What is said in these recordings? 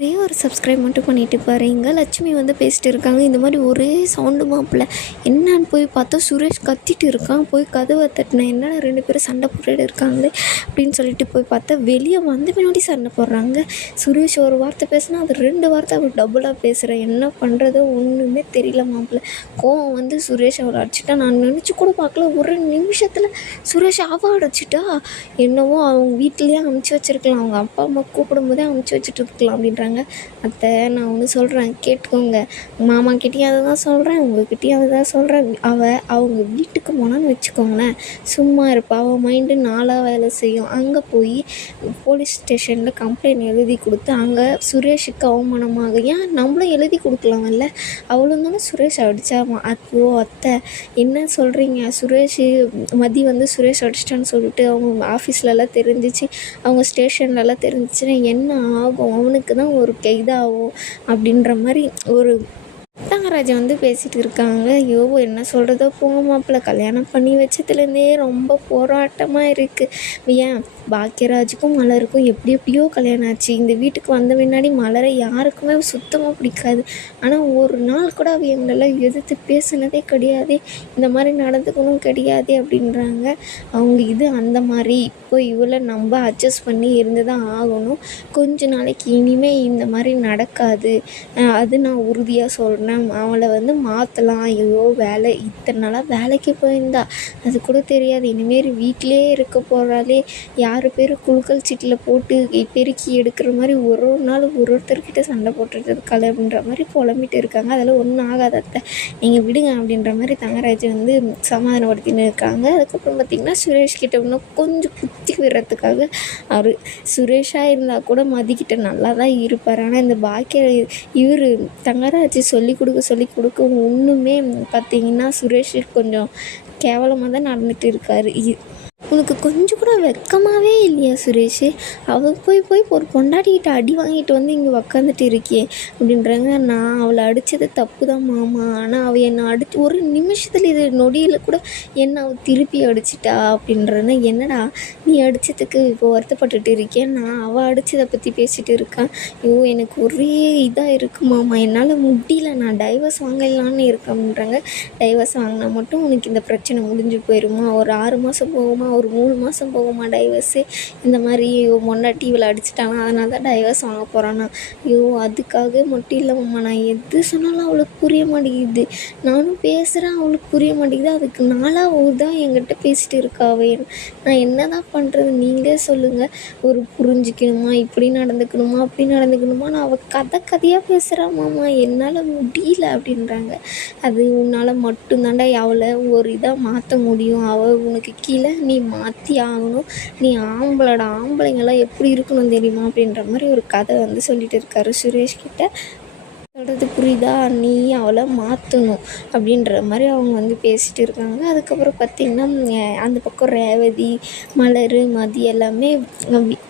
ஒரே ஒரு சப்ஸ்கிரைப் மட்டும் பண்ணிட்டு பாருங்க. லட்சுமி வந்து பேசிட்டு இருக்காங்க. இந்த மாதிரி ஒரே சவுண்டு மாப்பிள்ள என்னான்னு போய் பார்த்தா சுரேஷ் கத்திட்டு இருக்கான். போய் கதவை தட்டினேன், என்னடா 2 பேரும் சண்டை போட்டுட்டு இருக்காங்களே அப்படின்னு சொல்லிட்டு போய் பார்த்தா வெளியே வந்து பின்னாடி சண்டை போடுறாங்க. சுரேஷ் ஒரு வார்த்தை பேசினா அது 2 வார்த்தை அவர் டபுளாக பேசுகிறேன். என்ன பண்ணுறதோ ஒன்றுமே தெரியல மாப்பிள்ள. கோவம் வந்து சுரேஷ் அவளை அடிச்சிட்டா. நான் நினச்சி கூட பார்க்கல, ஒரு நிமிஷத்தில் சுரேஷ் அடிச்சிட்டா. என்னவோ அவங்க வீட்டிலேயே அமுச்சு வச்சுருக்கலாம், அவங்க அப்பா அம்மா கூப்பிடும்போதே அமுச்சு வச்சுட்டு இருக்கலாம் அப்படின்றாங்க. அத்தை, நான் ஒன்று சொல்கிறேன் கேட்டுக்கோங்க. மாமா கிட்டேயும் அதை தான் சொல்கிறேன், உங்ககிட்டயும் அதை தான் சொல்கிறேன். அவங்க வீட்டுக்கு போனான்னு வச்சுக்கோங்களேன், சும்மா இருப்பா. அவள் மைண்டு 4 வேலை செய்யும். அங்கே போய் போலீஸ் ஸ்டேஷனில் கம்ப்ளைண்ட் எழுதி கொடுத்து அங்கே சுரேஷுக்கு அவமானமாக ஏன் நம்மளும் எழுதி கொடுக்கலாம்ல. அவளும் தானே சுரேஷ் அடித்தாமா. ஐயோ அத்தை, என்ன சொல்கிறீங்க? சுரேஷ் மதி வந்து சுரேஷ் அடிச்சிட்டான்னு சொல்லிட்டு அவங்க ஆஃபீஸ்லலாம் தெரிஞ்சிச்சு, அவங்க ஸ்டேஷன்லலாம் தெரிஞ்சிச்சுன்னா என்ன ஆகும்? அவனுக்கு தான் ஒரு இதாகும் அப்படின்ற மாதிரி ஒரு தங்கராஜை வந்து பேசிகிட்டு இருக்காங்க. ஐயோ என்ன சொல்கிறதோ போங்க மாப்பிள்ள. கல்யாணம் பண்ணி வச்சதுலேருந்தே ரொம்ப போராட்டமாக இருக்குது. ஏன் பாக்கியராஜுக்கும் மலருக்கும் எப்படியோ கல்யாணம் ஆச்சு. இந்த வீட்டுக்கு வந்த முன்னாடி மலரை யாருக்குமே சுத்தமாக பிடிக்காது. ஆனால் ஒரு நாள் கூட அவள் எங்களெல்லாம் எதிர்த்து பேசுனதே கிடையாது, இந்த மாதிரி நடந்துக்கணும் கிடையாது அப்படின்றாங்க. அவங்க இது அந்த மாதிரி இப்போ இவளை நம்ம அட்ஜஸ்ட் பண்ணி இருந்து தான் ஆகணும். கொஞ்ச நாளைக்கு இனிமேல் இந்த மாதிரி நடக்காது, அது நான் உறுதியாக சொல்கிறேன். அவளை வந்து மாற்றலாம். ஐயோ வேலை இத்தனை நாளாக வேலைக்கு போயிருந்தா, அது கூட தெரியாது. இனிமேல் வீட்டிலே இருக்க போகிறாளே, 6 பேர் குழுக்கள் சீட்டில் போட்டு பெருக்கி எடுக்கிற மாதிரி ஒரு நாள் ஒருத்தர்கிட்ட சண்டை போட்டுட்டு இருக்காள் அப்படின்ற மாதிரி புலம்பிட்டு இருக்காங்க. அதெல்லாம் ஒன்றும் ஆகாத அத்தை, நீங்கள் விடுங்க அப்படின்ற மாதிரி தங்கராஜ் வந்து சமாதானப்படுத்தின்னு இருக்காங்க. அதுக்கப்புறம் பார்த்திங்கன்னா சுரேஷ் கிட்ட இன்னும் கொஞ்சம் குத்தி விடுறதுக்காக அவர் சுரேஷாக இருந்தால் கூட மதிக்கிட்ட நல்லா தான் இருப்பார். ஆனால் இந்த பாக்கிய இவர் தங்கராஜ் சொல்லி கொடுக்க ஒன்றுமே பார்த்திங்கன்னா சுரேஷுக்கு கொஞ்சம் கேவலமாக தான் நடந்துகிட்டு இருக்கார். உனக்கு கொஞ்சம் கூட வெக்கமாகவே இல்லையா சுரேஷ்? அவள் போய் ஒரு பொண்டாட்டிக்கிட்ட அடி வாங்கிட்டு வந்து இங்கே உக்காந்துட்டு இருக்கியே அப்படின்றாங்க. நான் அவளை அடித்தது தப்பு தான் மாமா, ஆனால் அவள் என்னை அடித்து ஒரு நிமிஷத்தில் இது நொடியில் கூட என்ன அவள் திருப்பி அடிச்சிட்டா அப்படின்றேன்னா, என்னடா நீ அடித்ததுக்கு இப்போ வருத்தப்பட்டுட்டு இருக்கேன், நான் அவள் அடித்ததை பற்றி பேசிகிட்டு இருக்கேன். ஐயோ எனக்கு ஒரே இதாக இருக்குது மாமா, என்னால் முடியல, நான் டைவர்ஸ் வாங்கலான்னு இருக்கேன் அப்படின்றாங்க. டைவர்ஸ் வாங்கினா மட்டும் உனக்கு இந்த பிரச்சனை முடிஞ்சு போயிடுமா? ஒரு 6 மாதம் போகுமா, ஒரு 3 மாதம் போகுமா டைவர்ஸு? இந்த மாதிரி பொண்டாட்டி இவளை அடிச்சிட்டானா அதனால தான் டைவர்ஸ் வாங்க போகிறானா? ஐயோ அதுக்காக மட்டும் இல்லைம்மா, நான் எது சொன்னாலும் அவளுக்கு புரிய மாட்டேங்குது. நானும் பேசுகிறேன், அவளுக்கு புரிய மாட்டேங்குது. அதுக்கு நாளாக தான் என்கிட்ட பேசிட்டு இருக்கா அவள். நான் என்ன தான் பண்ணுறது நீங்களே சொல்லுங்கள். ஒரு புரிஞ்சிக்கணுமா, இப்படி நடந்துக்கணுமா, அப்படி நடந்துக்கணுமா? நான் அவள் கதையாக பேசுகிறா மாமா, என்னால் முடியல அப்படின்றாங்க. அது உன்னால் மட்டும்தாண்டா அவளை ஒரு இதாக மாற்ற முடியும். அவள் உனக்கு கீழே, நீ மாற்றி ஆகணும். நீ ஆம்பளைங்கெல்லாம் எப்படி இருக்கணும் தெரியுமா அப்படின்ற மாதிரி ஒரு கதை வந்து சொல்லிட்டு இருக்காரு சுரேஷ் கிட்ட. சொல்கிறது புரியுதா? நீ அவளை மாற்றணும் அப்படின்ற மாதிரி அவங்க வந்து பேசிகிட்டு இருக்காங்க. அதுக்கப்புறம் பார்த்திங்கன்னா அந்த பக்கம் ரேவதி, மலர், மதி எல்லாமே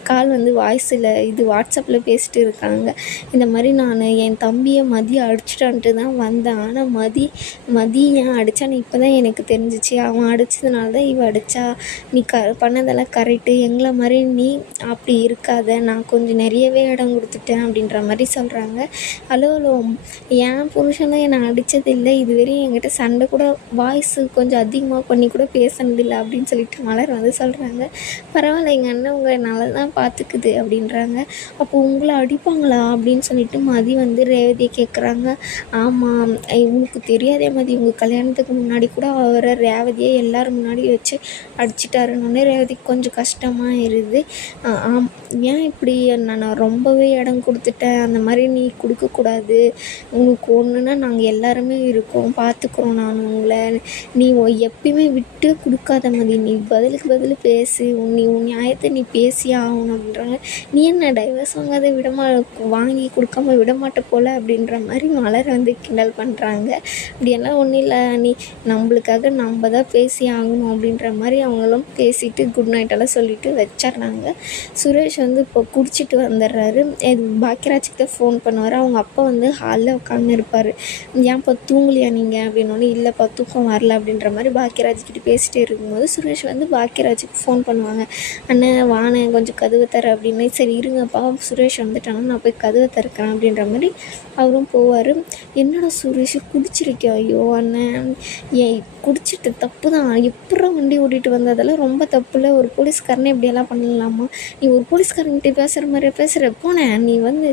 கால் வந்து வாய்ஸில் இது வாட்ஸ்அப்பில் பேசிகிட்டு இருக்காங்க. இந்த மாதிரி நான் என் தம்பியை மதி அடிச்சிட்டான்ட்டு தான் வந்தேன், ஆனால் மதி ஏன் அடித்தான்னு இப்போ தான் எனக்கு தெரிஞ்சிச்சு. அவன் அடித்ததுனால தான் இவ அடித்தா. நீ பண்ணதெல்லாம் கரெக்டு, எங்களை மாதிரி நீ அப்படி இருக்காத, நான் கொஞ்சம் நிறையவே இடம் கொடுத்துட்டேன் அப்படின்ற மாதிரி சொல்கிறாங்க. ஹலோ என் புருஷனும் என்னை அடித்ததில்லை, இதுவரையும் என்கிட்ட சண்டை கூட வாய்ஸு கொஞ்சம் அதிகமாக பண்ணி கூட பேசினதில்லை அப்படின்னு சொல்லிட்டு மலர் வந்து சொல்கிறாங்க. பரவாயில்ல, எங்கள் அண்ணன் உங்களை நல்லா தான் பார்த்துக்குது அப்படின்றாங்க. அப்போ உங்களை அடிப்பாங்களா அப்படின்னு சொல்லிட்டு மதி வந்து ரேவதியை கேட்குறாங்க. ஆமாம், உங்களுக்கு தெரியாதே மதி, உங்கள் கல்யாணத்துக்கு முன்னாடி கூட அவரை ரேவதியை எல்லோரும் முன்னாடி வச்சு அடிச்சிட்டாருன்னொன்னே ரேவதிக்கு கொஞ்சம் கஷ்டமாக இருது. ஏன் இப்படி நான் ரொம்பவே இடம் கொடுத்துட்டேன், அந்த மாதிரி நீ கொடுக்கக்கூடாது. உங்களுக்கு ஒன்றுனா நாங்கள் எல்லாருமே இருக்கோம், பார்த்துக்குறோம். நான் உங்களை நீ எப்பயுமே விட்டு கொடுக்காத மதி, நீ பதிலுக்கு பதில் பேசு, நீ உன் நியாயத்தை நீ பேசியே ஆகணும் அப்படின்றாங்க. நீ என்ன டைவர்ஸ் வாங்கி கொடுக்காம விடமாட்ட போல் அப்படின்ற மாதிரி மலர் வந்து கிண்டல் பண்ணுறாங்க. அப்படியெல்லாம் ஒன்றும் இல்லை, நீ நம்மளுக்காக நம்ம தான் பேசி ஆகணும் அப்படின்ற மாதிரி அவங்களும் பேசிவிட்டு குட் நைட்டெல்லாம் சொல்லிவிட்டு வச்சிட்றாங்க. சுரேஷ் வந்து இப்போ குடிச்சிட்டு வந்துடுறாரு. பாக்கியராஜுக்கு தான் ஃபோன் பண்ணுவார். அவங்க அப்பா வந்து ஹாலில் உட்காந்து இருப்பார். ஏன்ப்பா தூங்கலையா நீங்கள் அப்படின்னோடனே, இல்லைப்பா தூக்கம் வரல அப்படின்ற மாதிரி பாக்கியராஜ்கிட்ட பேசிகிட்டே இருக்கும்போது சுரேஷ் வந்து பாக்கியராஜுக்கு ஃபோன் பண்ணுவாங்க. அண்ணன் வாண்ணே கொஞ்சம் கதவை தர அப்படின்னு. சரி இருங்கப்பா சுரேஷ் வந்துட்டானா நான் போய் கதவை திறக்கிறேன் அப்படின்ற மாதிரி அவரும் போவார். என்னடா சுரேஷ் குடிச்சிருக்கியா? ஐயோ அண்ணன் ஏன் குடிச்சிட்டு தப்பு தான், எப்பட்றா வண்டி ஓட்டிகிட்டு வந்த, அதெல்லாம் ரொம்ப தப்பு இல்லை, ஒரு போலீஸ்காரனே இப்படியெல்லாம் பண்ணலாமா? நீ ஒரு போலீஸ்காரங்கிட்ட பேசுகிற மாதிரியே பேசுகிற, போனேன் நீ வந்து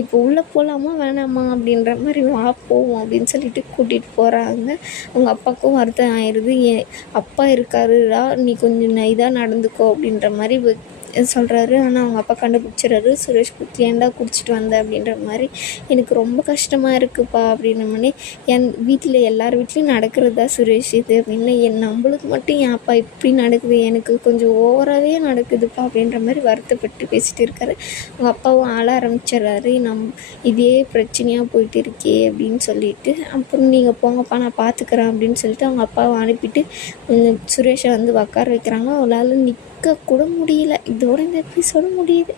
இப்போ உள்ளே போகலாமா வேணாமா அப்படின்ற மாதிரி, வா போவோம் அப்படின்னு சொல்லிட்டு கூட்டிகிட்டு போகிறாங்க. அவங்க அப்பாவுக்கும் வருத்தம் ஆயிடுது. என் அப்பா இருக்காருடா, நீ கொஞ்சம் இதாக நடந்துக்கோ அப்படின்ற மாதிரி சொல்கிறாரு. ஆனால் அவங்க அப்பா கண்டுபிடிச்சிடுறாரு. சுரேஷ் ஏன்டா குடிச்சிட்டு வந்த அப்படின்ற மாதிரி, எனக்கு ரொம்ப கஷ்டமாக இருக்குப்பா அப்படின்னோடனே, என் வீட்டில் எல்லார் வீட்லேயும் நடக்கிறது தான் சுரேஷ் இது அப்படின்னு, நம்மளுக்கு மட்டும் ஏன்ப்பா இப்படி நடக்குது, எனக்கு கொஞ்சம் ஓவராகவே நடக்குதுப்பா அப்படின்ற மாதிரி வருத்தப்பட்டு பேசிகிட்டு இருக்காரு. அவங்க அப்பாவும் ஆள ஆரம்பிச்சிடுறாரு. இதே பிரச்சனையாக போயிட்டு இருக்கே அப்படின்னு சொல்லிட்டு, அப்புறம் நீங்கள் போங்கப்பா நான் பார்த்துக்கிறேன் அப்படின்னு சொல்லிட்டு அவங்க அப்பாவை அனுப்பிட்டு சுரேஷை வந்து உட்கார வைக்கிறாங்க. அவளால் நிற்க கூட முடியல. இதோட இந்த எபிசோடு முடியுது.